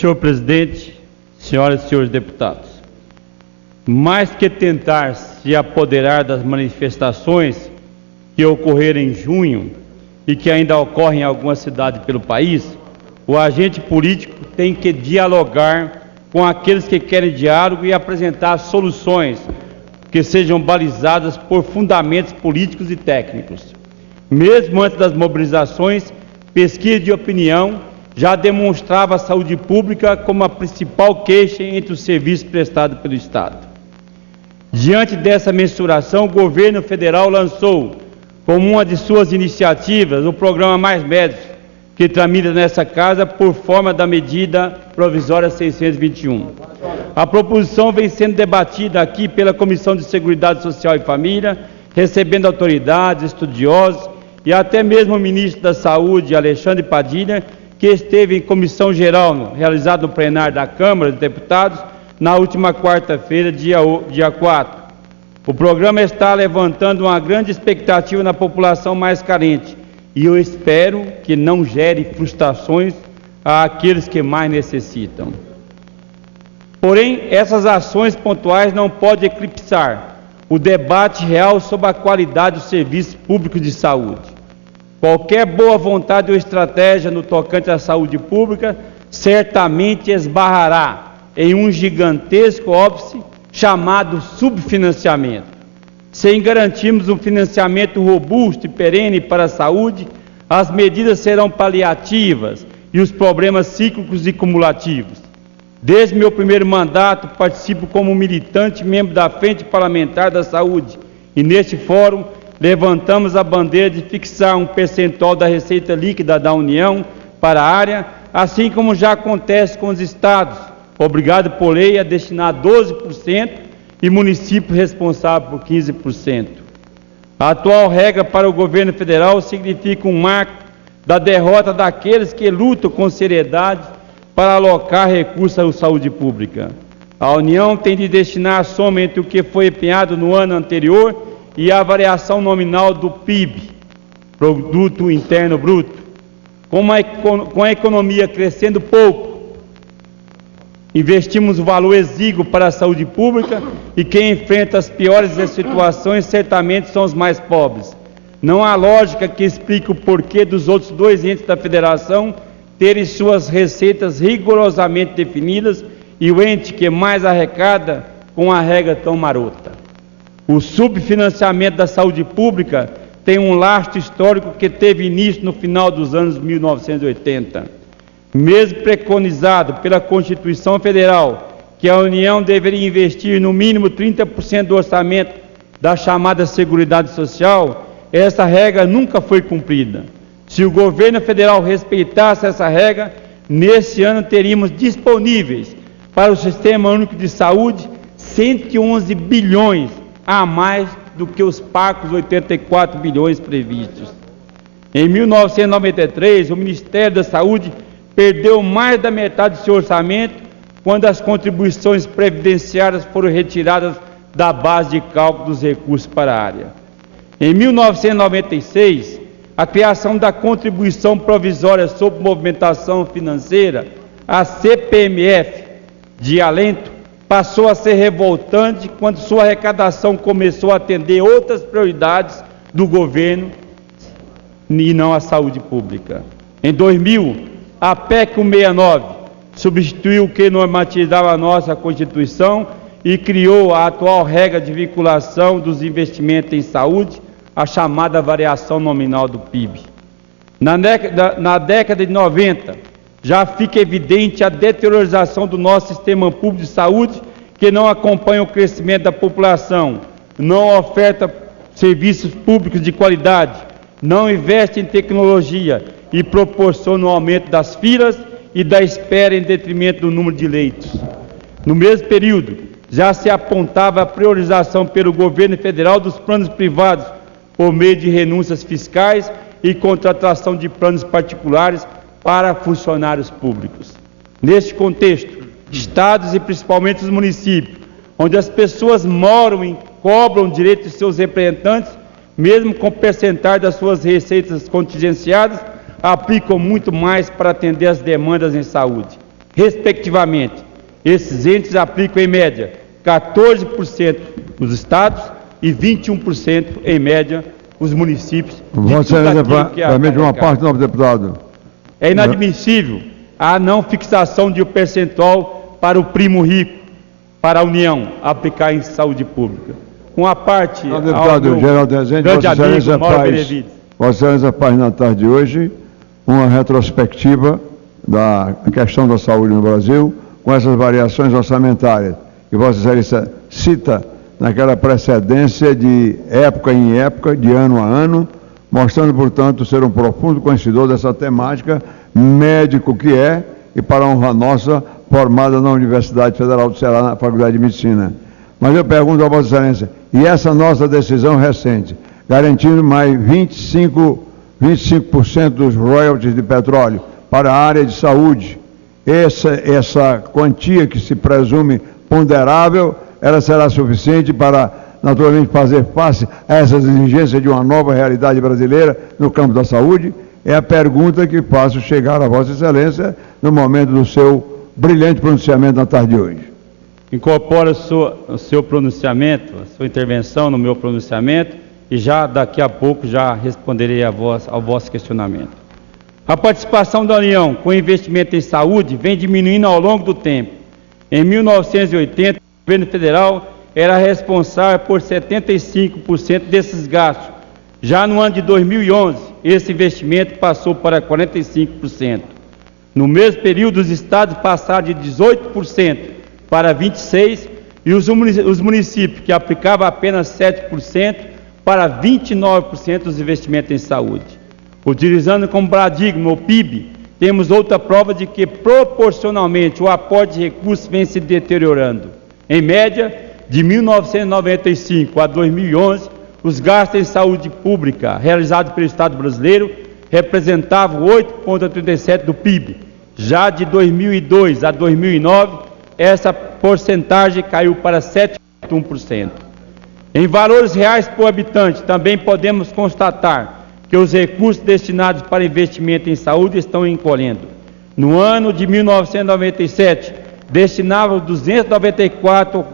Senhor presidente, senhoras e senhores deputados, mais que tentar se apoderar das manifestações que ocorreram em junho e que ainda ocorrem em algumas cidades pelo país, o agente político tem que dialogar com aqueles que querem diálogo e apresentar soluções que sejam balizadas por fundamentos políticos e técnicos. Mesmo antes das mobilizações, pesquisa de opinião já demonstrava a saúde pública como a principal queixa entre os serviços prestados pelo Estado. Diante dessa mensuração, o governo federal lançou, como uma de suas iniciativas, o programa Mais Médicos, que tramita nessa casa por forma da medida provisória 621. A proposição vem sendo debatida aqui pela Comissão de Seguridade Social e Família, recebendo autoridades, estudiosos e até mesmo o ministro da Saúde, Alexandre Padilha, que esteve em comissão geral, realizada no plenário da Câmara dos Deputados, na última quarta-feira, dia 4. O programa está levantando uma grande expectativa na população mais carente e eu espero que não gere frustrações àqueles que mais necessitam. Porém, essas ações pontuais não podem eclipsar o debate real sobre a qualidade dos serviços públicos de saúde. Qualquer boa vontade ou estratégia no tocante à saúde pública certamente esbarrará em um gigantesco óbice chamado subfinanciamento. Sem garantirmos um financiamento robusto e perene para a saúde, as medidas serão paliativas e os problemas cíclicos e cumulativos. Desde meu primeiro mandato, participo como militante membro da Frente Parlamentar da Saúde e, neste fórum, levantamos a bandeira de fixar um percentual da receita líquida da União para a área, assim como já acontece com os estados, obrigado por lei a destinar 12% e município responsável por 15%. A atual regra para o governo federal significa um marco da derrota daqueles que lutam com seriedade para alocar recursos à saúde pública. A União tem de destinar a soma entre o que foi empenhado no ano anterior e a variação nominal do PIB, Produto Interno Bruto. Com a economia crescendo pouco, investimos o valor exíguo para a saúde pública e quem enfrenta as piores das situações certamente são os mais pobres. Não há lógica que explique o porquê dos outros dois entes da federação terem suas receitas rigorosamente definidas e o ente que mais arrecada com a regra tão marota. O subfinanciamento da saúde pública tem um lastro histórico que teve início no final dos anos 1980. Mesmo preconizado pela Constituição Federal que a União deveria investir no mínimo 30% do orçamento da chamada Seguridade Social, essa regra nunca foi cumprida. Se o governo federal respeitasse essa regra, nesse ano teríamos disponíveis para o Sistema Único de Saúde 111 bilhões a mais do que os pacos 84 bilhões previstos. Em 1993, o Ministério da Saúde perdeu mais da metade do seu orçamento quando as contribuições previdenciárias foram retiradas da base de cálculo dos recursos para a área. Em 1996, a criação da Contribuição Provisória sobre Movimentação Financeira, a CPMF, de alento, passou a ser revoltante quando sua arrecadação começou a atender outras prioridades do governo e não a saúde pública. Em 2000, a PEC 169 substituiu o que normatizava a nossa Constituição e criou a atual regra de vinculação dos investimentos em saúde, a chamada variação nominal do PIB. Na década de 90, já fica evidente a deteriorização do nosso sistema público de saúde, que não acompanha o crescimento da população, não oferta serviços públicos de qualidade, não investe em tecnologia e proporciona o aumento das filas e da espera em detrimento do número de leitos. No mesmo período, já se apontava a priorização pelo governo federal dos planos privados por meio de renúncias fiscais e contratação de planos particulares para funcionários públicos. Neste contexto, estados e principalmente os municípios, onde as pessoas moram e cobram direito de seus representantes, mesmo com percentuais das suas receitas contingenciadas, aplicam muito mais para atender as demandas em saúde. respectivamente. Esses entes aplicam, em média, 14% nos estados e 21%, em média, os municípios. Vossa Excelência, permite uma parte, novo deputado. É inadmissível a não fixação de um percentual para o primo rico, para a União, aplicar em saúde pública. Uma parte ao deputado Geraldo Rezende, grande Vossa Excelência amigo, Mauro faz, Benevides. Vossa Excelência faz na tarde de hoje uma retrospectiva da questão da saúde no Brasil, com essas variações orçamentárias, que Vossa Excelência cita naquela precedência de época em época, de ano a ano, mostrando, portanto, ser um profundo conhecedor dessa temática, médico que é, e para honra nossa, formada na Universidade Federal do Ceará, na Faculdade de Medicina. Mas eu pergunto a Vossa Excelência, e essa nossa decisão recente, garantindo mais 25% dos royalties de petróleo para a área de saúde, essa quantia que se presume ponderável, ela será suficiente para, naturalmente, fazer face a essas exigências de uma nova realidade brasileira no campo da saúde? É a pergunta que faço chegar a Vossa Excelência no momento do seu brilhante pronunciamento na tarde de hoje. Incorpora o seu pronunciamento, a sua intervenção no meu pronunciamento, e já daqui a pouco já responderei ao vosso questionamento. A participação da União com investimento em saúde vem diminuindo ao longo do tempo. Em 1980, o governo federal era responsável por 75% desses gastos. Já no ano de 2011, esse investimento passou para 45%. No mesmo período, os estados passaram de 18% para 26%, e os municípios, que aplicavam apenas 7%, para 29% dos investimentos em saúde. Utilizando como paradigma o PIB, temos outra prova de que, proporcionalmente, o aporte de recursos vem se deteriorando. Em média, de 1995 a 2011, os gastos em saúde pública realizados pelo Estado brasileiro representavam 8,37% do PIB. Já de 2002 a 2009, essa porcentagem caiu para 7,1%. Em valores reais por habitante, também podemos constatar que os recursos destinados para investimento em saúde estão encolhendo. No ano de 1997, destinavam R$ 294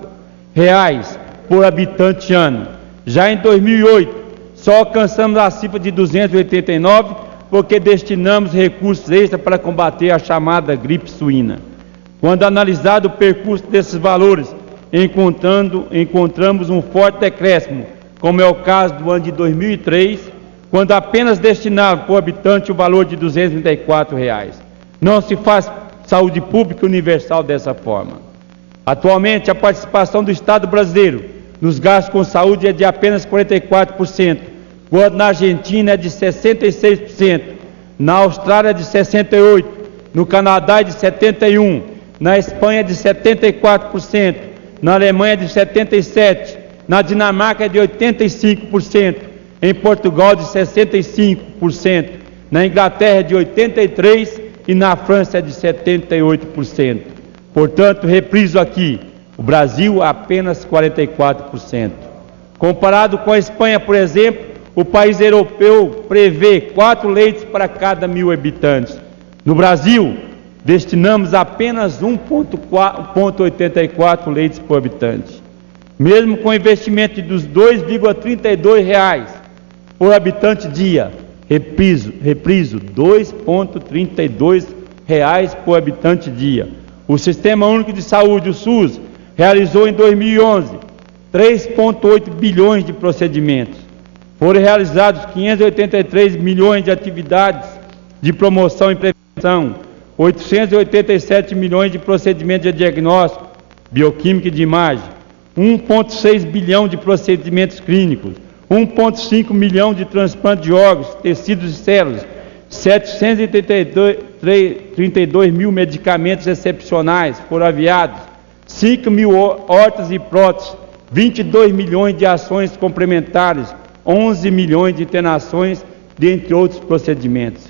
por habitante ano. Já em 2008, só alcançamos a cifra de 289, porque destinamos recursos extras para combater a chamada gripe suína. Quando analisado o percurso desses valores, encontramos um forte decréscimo, como é o caso do ano de 2003, quando apenas destinava por habitante o valor de R$ 234. Não se faz saúde pública universal dessa forma. Atualmente, a participação do Estado brasileiro nos gastos com saúde é de apenas 44%, quando na Argentina é de 66%, na Austrália é de 68%, no Canadá é de 71%, na Espanha é de 74%, na Alemanha é de 77%, na Dinamarca é de 85%, em Portugal de 65%, na Inglaterra é de 83% e na França é de 78%. Portanto, repriso aqui, o Brasil apenas 44%. Comparado com a Espanha, por exemplo, o país europeu prevê 4 leitos para cada 1.000 habitantes. No Brasil, destinamos apenas 1,84 leitos por habitante. Mesmo com investimento dos R$ 2,32 por habitante dia, repriso, R$ 2,32 por habitante dia. O Sistema Único de Saúde, o SUS, realizou em 2011 3,8 bilhões de procedimentos. Foram realizados 583 milhões de atividades de promoção e prevenção, 887 milhões de procedimentos de diagnóstico, bioquímica e de imagem, 1,6 bilhão de procedimentos clínicos, 1,5 milhão de transplantes de órgãos, tecidos e células, 732 mil medicamentos excepcionais foram aviados, 5 mil hortas e próteses, 22 milhões de ações complementares, 11 milhões de internações, dentre outros procedimentos.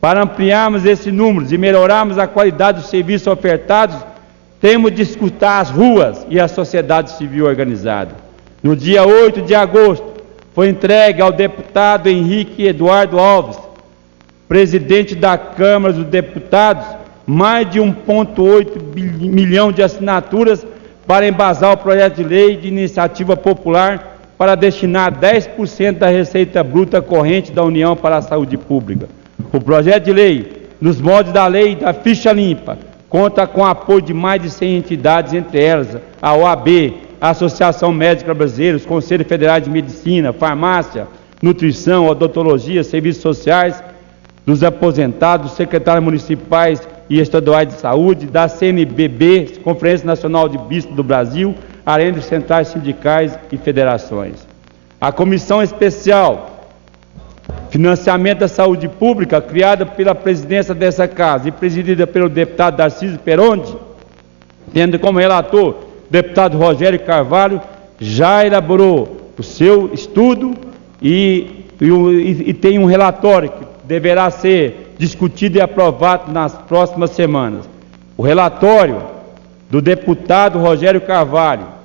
Para ampliarmos esses números e melhorarmos a qualidade dos serviços ofertados, temos de escutar as ruas e a sociedade civil organizada. No dia 8 de agosto, foi entregue ao deputado Henrique Eduardo Alves, presidente da Câmara dos Deputados, mais de 1,8 milhão de assinaturas para embasar o projeto de lei de iniciativa popular para destinar 10% da receita bruta corrente da União para a saúde pública. O projeto de lei, nos moldes da lei da ficha limpa, conta com o apoio de mais de 100 entidades, entre elas a OAB, a Associação Médica Brasileira, os Conselhos Federais de Medicina, Farmácia, Nutrição, Odontologia, Serviços Sociais, dos aposentados, secretários municipais e estaduais de saúde, da CNBB, Conferência Nacional de Bispos do Brasil, além dos centrais sindicais e federações. A Comissão Especial Financiamento da Saúde Pública, criada pela presidência dessa Casa e presidida pelo deputado Darcísio Peronde, tendo como relator o deputado Rogério Carvalho, já elaborou o seu estudo e tem um relatório que deverá ser discutido e aprovado nas próximas semanas. O relatório do deputado Rogério Carvalho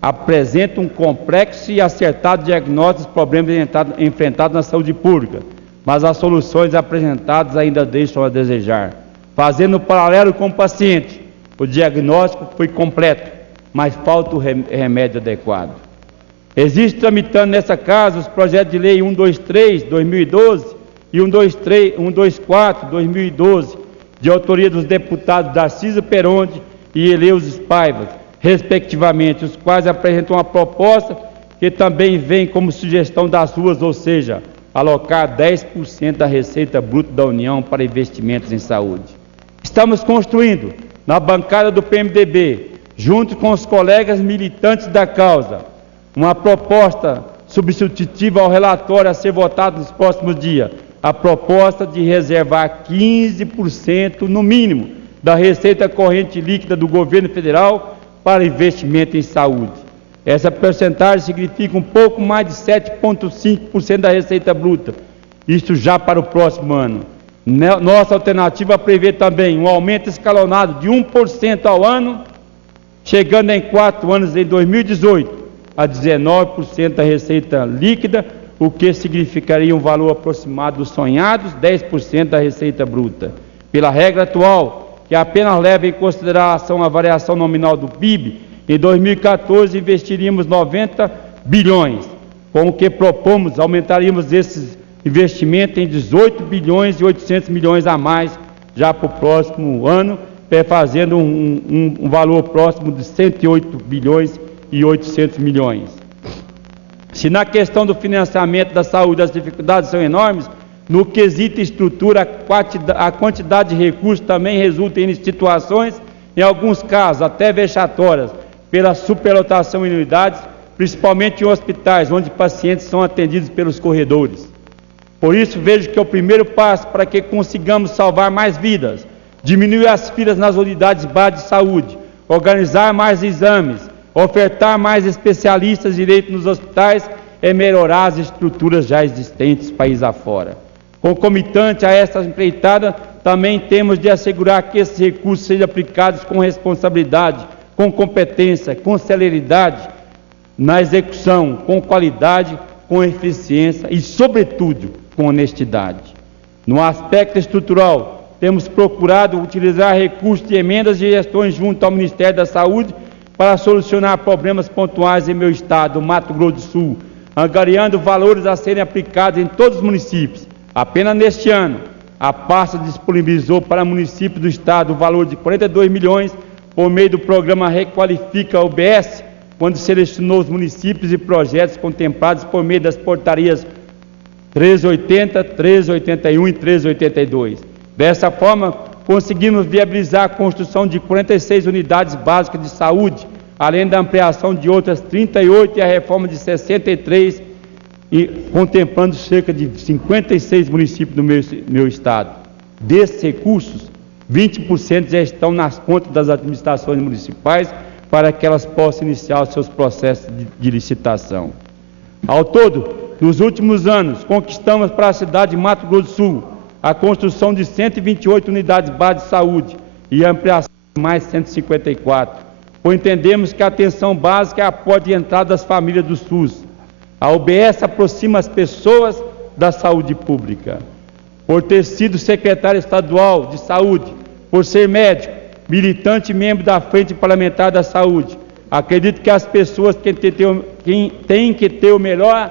apresenta um complexo e acertado diagnóstico dos problemas enfrentados na saúde pública, mas as soluções apresentadas ainda deixam a desejar. Fazendo um paralelo com o paciente, o diagnóstico foi completo, mas falta o remédio adequado. Existe tramitando nessa casa os projetos de lei 123/2012 e 124/2012, de autoria dos deputados Darcísio Peronde e Eleusis Paiva, respectivamente, os quais apresentam uma proposta que também vem como sugestão das ruas, ou seja, alocar 10% da receita bruta da União para investimentos em saúde. Estamos construindo, na bancada do PMDB, junto com os colegas militantes da causa, uma proposta substitutiva ao relatório a ser votado nos próximos dias, a proposta de reservar 15% no mínimo da receita corrente líquida do governo federal para investimento em saúde. Essa percentagem significa um pouco mais de 7,5% da receita bruta, isto já para o próximo ano. Nossa alternativa prevê também um aumento escalonado de 1% ao ano, chegando em 4 anos, em 2018, a 19% da receita líquida, o que significaria um valor aproximado dos sonhados 10% da receita bruta. Pela regra atual, que apenas leva em consideração a variação nominal do PIB, em 2014 investiríamos 90 bilhões. Com o que propomos, aumentaríamos esses investimentos em 18 bilhões e 800 milhões a mais já para o próximo ano, fazendo um valor próximo de 108 bilhões e 800 milhões. Se na questão do financiamento da saúde as dificuldades são enormes, no quesito estrutura, a quantidade de recursos também resulta em situações, em alguns casos até vexatórias, pela superlotação em unidades, principalmente em hospitais, onde pacientes são atendidos pelos corredores. Por isso, vejo que é o primeiro passo para que consigamos salvar mais vidas, diminuir as filas nas unidades básicas de saúde, organizar mais exames, ofertar mais especialistas direito nos hospitais e melhorar as estruturas já existentes país afora. Concomitante a esta empreitada, também temos de assegurar que esses recursos sejam aplicados com responsabilidade, com competência, com celeridade na execução, com qualidade, com eficiência e, sobretudo, com honestidade. No aspecto estrutural, temos procurado utilizar recursos de emendas e gestões junto ao Ministério da Saúde para solucionar problemas pontuais em meu estado, Mato Grosso do Sul, angariando valores a serem aplicados em todos os municípios. Apenas neste ano, a pasta disponibilizou para municípios do estado o valor de 42 milhões por meio do programa Requalifica UBS, quando selecionou os municípios e projetos contemplados por meio das portarias 1380, 1381 e 1382. Dessa forma, conseguimos viabilizar a construção de 46 unidades básicas de saúde, além da ampliação de outras 38 e a reforma de 63, e contemplando cerca de 56 municípios do meu estado. Desses recursos, 20% já estão nas contas das administrações municipais para que elas possam iniciar os seus processos de licitação. Ao todo, nos últimos anos, conquistamos para a cidade de Mato Grosso do Sul a construção de 128 unidades básicas de saúde e a ampliação de mais 154, pois entendemos que a atenção básica é a porta de entrada das famílias do SUS. A UBS aproxima as pessoas da saúde pública. Por ter sido secretário estadual de saúde por ser médico, militante e membro da Frente Parlamentar da Saúde, acredito que as pessoas têm que ter o melhor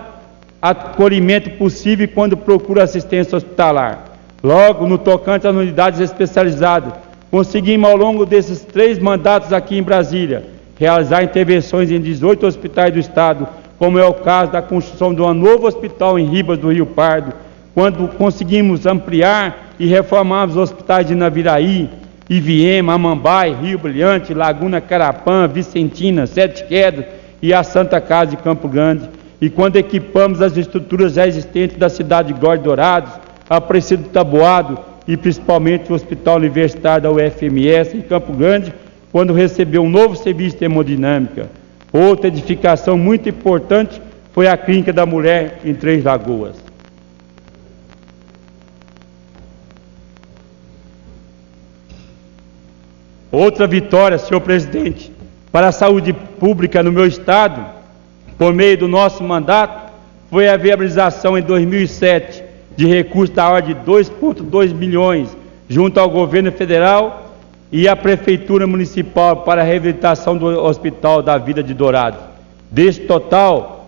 acolhimento possível quando procuram assistência hospitalar. Logo, no tocante às unidades especializadas, conseguimos ao longo desses 3 mandatos aqui em Brasília, realizar intervenções em 18 hospitais do Estado, como é o caso da construção de um novo hospital em Ribas do Rio Pardo, quando conseguimos ampliar e reformar os hospitais de Naviraí, Iviema, Amambai, Rio Brilhante, Laguna Carapã, Vicentina, Sete Quedas e a Santa Casa de Campo Grande, e quando equipamos as estruturas já existentes da cidade de Gordes Dourados, Aparecido Taboado e principalmente o Hospital Universitário da UFMS em Campo Grande, quando recebeu um novo serviço de hemodinâmica. Outra edificação muito importante foi a Clínica da Mulher em Três Lagoas. Outra vitória, senhor presidente, para a saúde pública no meu estado, por meio do nosso mandato, foi a viabilização em 2007 de recursos da ordem de 2,2 milhões junto ao governo federal e à prefeitura municipal para a reabilitação do Hospital da Vida de Dourados. Desse total,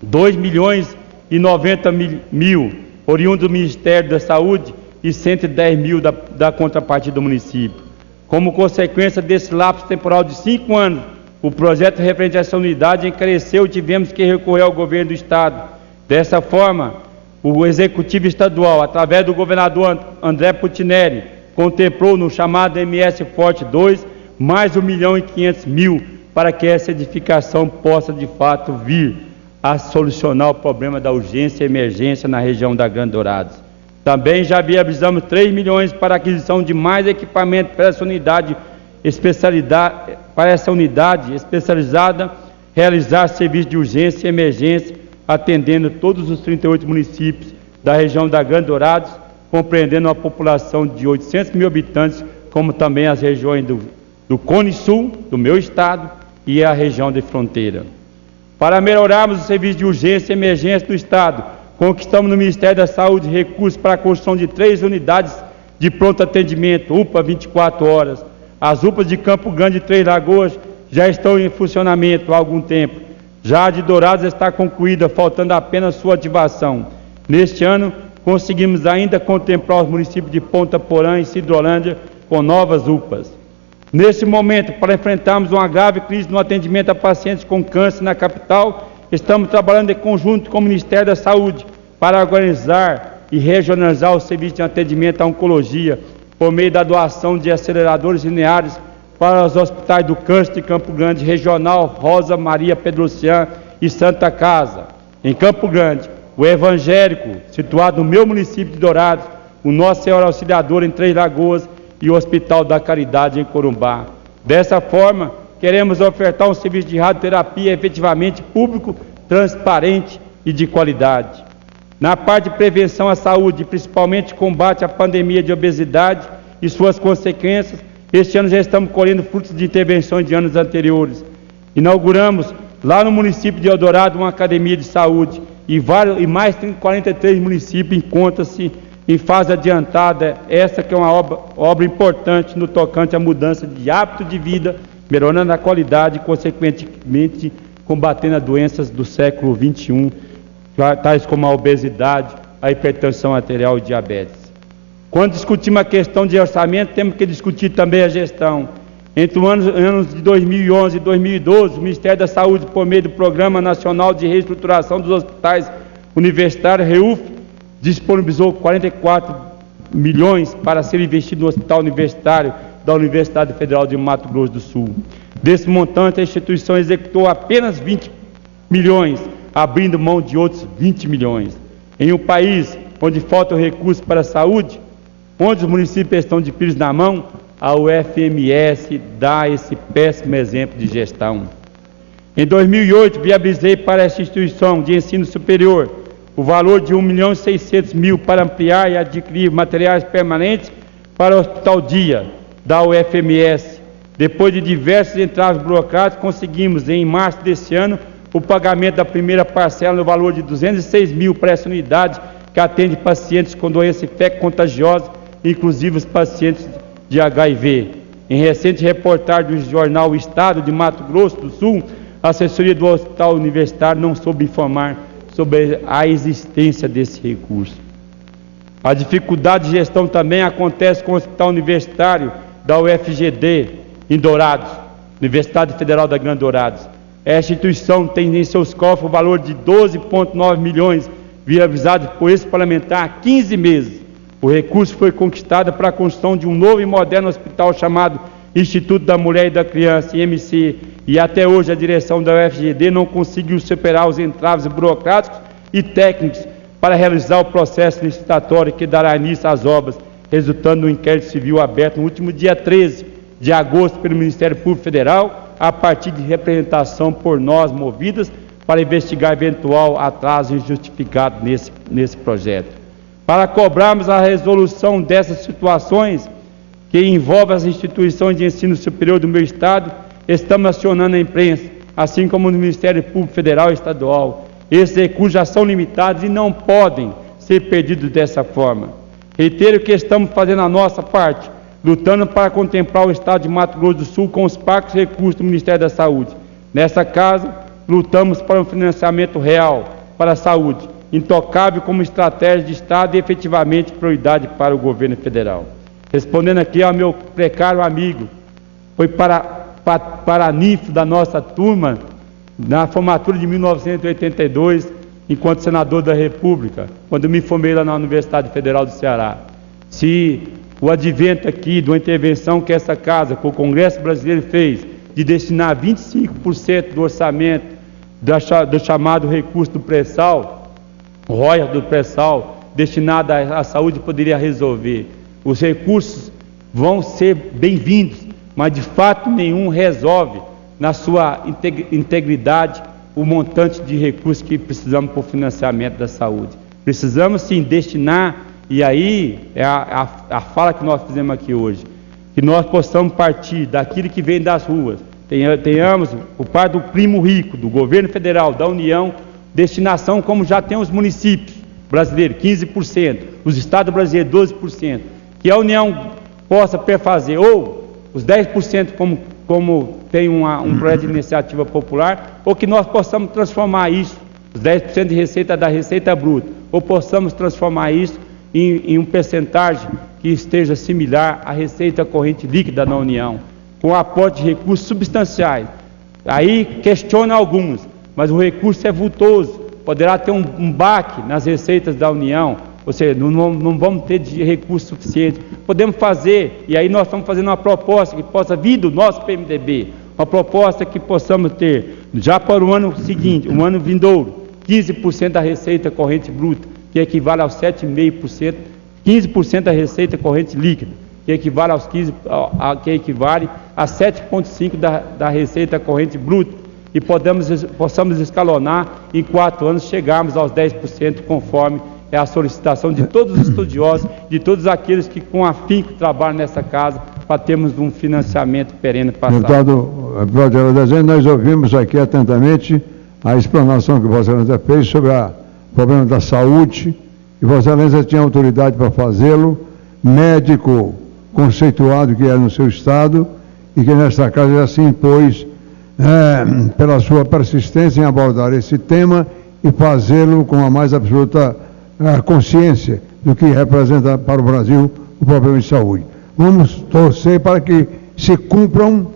2 milhões e 90 mil oriundo do Ministério da Saúde e 110 mil da contrapartida do município. Como consequência desse lapso temporal de 5 anos, o projeto referente a essa unidade encareceu e tivemos que recorrer ao governo do estado. Dessa forma, o executivo estadual, através do governador André Putineri, contemplou no chamado MS Forte 2 mais 1.500.000 para que essa edificação possa de fato vir a solucionar o problema da urgência e emergência na região da Grande Dourados. Também já viabilizamos 3 milhões para a aquisição de mais equipamento para essa unidade especializada realizar serviço de urgência e emergência, atendendo todos os 38 municípios da região da Grande Dourados, compreendendo uma população de 800 mil habitantes, como também as regiões do Cone Sul, do meu estado, e a região de fronteira. Para melhorarmos o serviço de urgência e emergência do estado, conquistamos no Ministério da Saúde recursos para a construção de 3 unidades de pronto atendimento, UPA 24 horas. As UPAs de Campo Grande e Três Lagoas já estão em funcionamento há algum tempo. Já a de Dourados está concluída, faltando apenas sua ativação. Neste ano, conseguimos ainda contemplar os municípios de Ponta Porã e Cidrolândia com novas UPAs. Neste momento, para enfrentarmos uma grave crise no atendimento a pacientes com câncer na capital, estamos trabalhando em conjunto com o Ministério da Saúde para organizar e regionalizar o serviço de atendimento à oncologia por meio da doação de aceleradores lineares para os hospitais do Câncer de Campo Grande, Regional Rosa Maria Pedrocian e Santa Casa. Em Campo Grande, o Evangélico, situado no meu município de Dourados, o Nossa Senhora Auxiliadora em Três Lagoas e o Hospital da Caridade em Corumbá. Dessa forma, queremos ofertar um serviço de radioterapia efetivamente público, transparente e de qualidade. Na parte de prevenção à saúde, principalmente combate à pandemia de obesidade e suas consequências, este ano já estamos colhendo frutos de intervenções de anos anteriores. Inauguramos lá no município de Eldorado uma academia de saúde e mais de 43 municípios encontram-se em fase adiantada, essa que é uma obra importante no tocante à mudança de hábito de vida, melhorando a qualidade e, consequentemente, combatendo as doenças do século XXI, tais como a obesidade, a hipertensão arterial e diabetes. Quando discutimos a questão de orçamento, temos que discutir também a gestão. Entre os anos de 2011 e 2012, o Ministério da Saúde, por meio do Programa Nacional de Reestruturação dos Hospitais Universitários, REUF, disponibilizou 44 milhões para ser investido no Hospital Universitário da Universidade Federal de Mato Grosso do Sul. Desse montante, a instituição executou apenas 20 milhões, abrindo mão de outros 20 milhões. Em um país onde faltam recursos para a saúde, onde os municípios estão de pires na mão, a UFMS dá esse péssimo exemplo de gestão. Em 2008, viabilizei para esta instituição de ensino superior o valor de 1.600.000 para ampliar e adquirir materiais permanentes para o Hospital Dia da UFMS. Depois de diversos entraves burocráticos, conseguimos, em março deste ano, o pagamento da primeira parcela no valor de 206.000 para essa unidade que atende pacientes com doença infecto-contagiosa, inclusive os pacientes de HIV. Em recente reportagem do jornal O Estado de Mato Grosso do Sul, a assessoria do Hospital Universitário não soube informar sobre a existência desse recurso. A dificuldade de gestão também acontece com o Hospital Universitário da UFGD, em Dourados, Universidade Federal da Grande Dourados. Esta instituição tem em seus cofres o valor de 12,9 milhões viabilizados por esse parlamentar há 15 meses. O recurso foi conquistado para a construção de um novo e moderno hospital chamado Instituto da Mulher e da Criança, IMC, e até hoje a direção da UFGD não conseguiu superar os entraves burocráticos e técnicos para realizar o processo licitatório que dará início às obras, resultando no inquérito civil aberto no último dia 13 de agosto pelo Ministério Público Federal, a partir de representação por nós movidas para investigar eventual atraso injustificado nesse projeto. Para cobrarmos a resolução dessas situações que envolvem as instituições de ensino superior do meu Estado, estamos acionando a imprensa, assim como no Ministério Público Federal e Estadual. Esses recursos já são limitados e não podem ser perdidos dessa forma. Reitero que estamos fazendo a nossa parte, lutando para contemplar o Estado de Mato Grosso do Sul com os parcos recursos do Ministério da Saúde. Nessa casa, lutamos para um financiamento real para a saúde, intocável como estratégia de Estado e efetivamente prioridade para o governo federal. Respondendo aqui ao meu precário amigo, foi paraninfo da nossa turma na formatura de 1982, enquanto senador da República, quando me formei lá na Universidade Federal do Ceará. Se o advento aqui de uma intervenção que essa casa, com o Congresso Brasileiro fez, de destinar 25% do orçamento do chamado recurso do pré-sal, royalties do pré-sal, destinado à saúde, poderia resolver. Os recursos vão ser bem-vindos, mas de fato nenhum resolve na sua integridade o montante de recursos que precisamos para o financiamento da saúde. Precisamos sim destinar, e aí é a fala que nós fizemos aqui hoje, que nós possamos partir daquilo que vem das ruas, tenhamos o par do primo rico, do governo federal, da União, destinação como já tem os municípios brasileiros, 15%, os estados brasileiros, 12%, que a União possa perfazer, ou os 10% como tem um projeto de iniciativa popular, ou que nós possamos transformar isso, os 10% de receita da receita bruta, ou possamos transformar isso em um percentagem que esteja similar à receita corrente líquida na União, com aporte de recursos substanciais. Aí questiona alguns, mas o recurso é vultoso, poderá ter um baque nas receitas da União, ou seja, não vamos ter de recurso suficiente. Podemos fazer, e aí nós estamos fazendo uma proposta que possa vir do nosso PMDB, uma proposta que possamos ter, já para o ano seguinte, o ano vindouro, 15% da receita corrente bruta, que equivale aos 7,5%, 15% da receita corrente líquida, que equivale a 7,5% da receita corrente bruta, e possamos escalonar em 4 anos, chegarmos aos 10%, conforme é a solicitação de todos os estudiosos, de todos aqueles que com afinco trabalham nessa casa, para termos um financiamento perene para a saúde. Deputado Claudio Dezene, nós ouvimos aqui atentamente a explanação que Vossa Excelência fez sobre o problema da saúde, e Vossa Excelência tinha autoridade para fazê-lo, médico conceituado que é no seu estado, e que nesta casa já se impôs pela sua persistência em abordar esse tema e fazê-lo com a mais absoluta consciência do que representa para o Brasil o problema de saúde. Vamos torcer para que se cumpram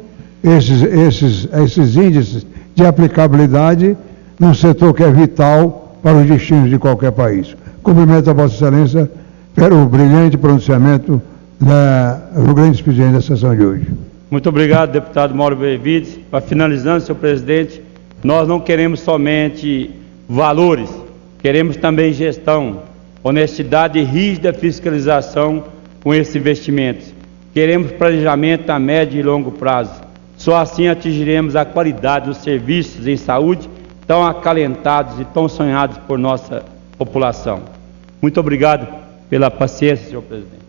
esses índices de aplicabilidade num setor que é vital para os destinos de qualquer país. Cumprimento a Vossa Excelência pelo brilhante pronunciamento do grande expediente da sessão de hoje. Muito obrigado, deputado Mauro Benevides. Para finalizando, senhor presidente, nós não queremos somente valores, queremos também gestão, honestidade e rígida fiscalização com esses investimentos. Queremos planejamento a médio e longo prazo. Só assim atingiremos a qualidade dos serviços em saúde tão acalentados e tão sonhados por nossa população. Muito obrigado pela paciência, senhor presidente.